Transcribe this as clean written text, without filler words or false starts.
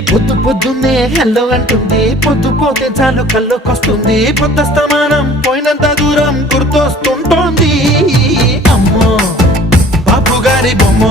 పొద్దు పొద్దున్నే హెల్లో అంటుంది, పొద్దు పోతే చాలు కళ్ళొకొస్తుంది, పొద్దస్తమానం పోయినంత దూరం గుర్తొస్తుంటోంది. అమ్మో బాపు గారి బొమ్మ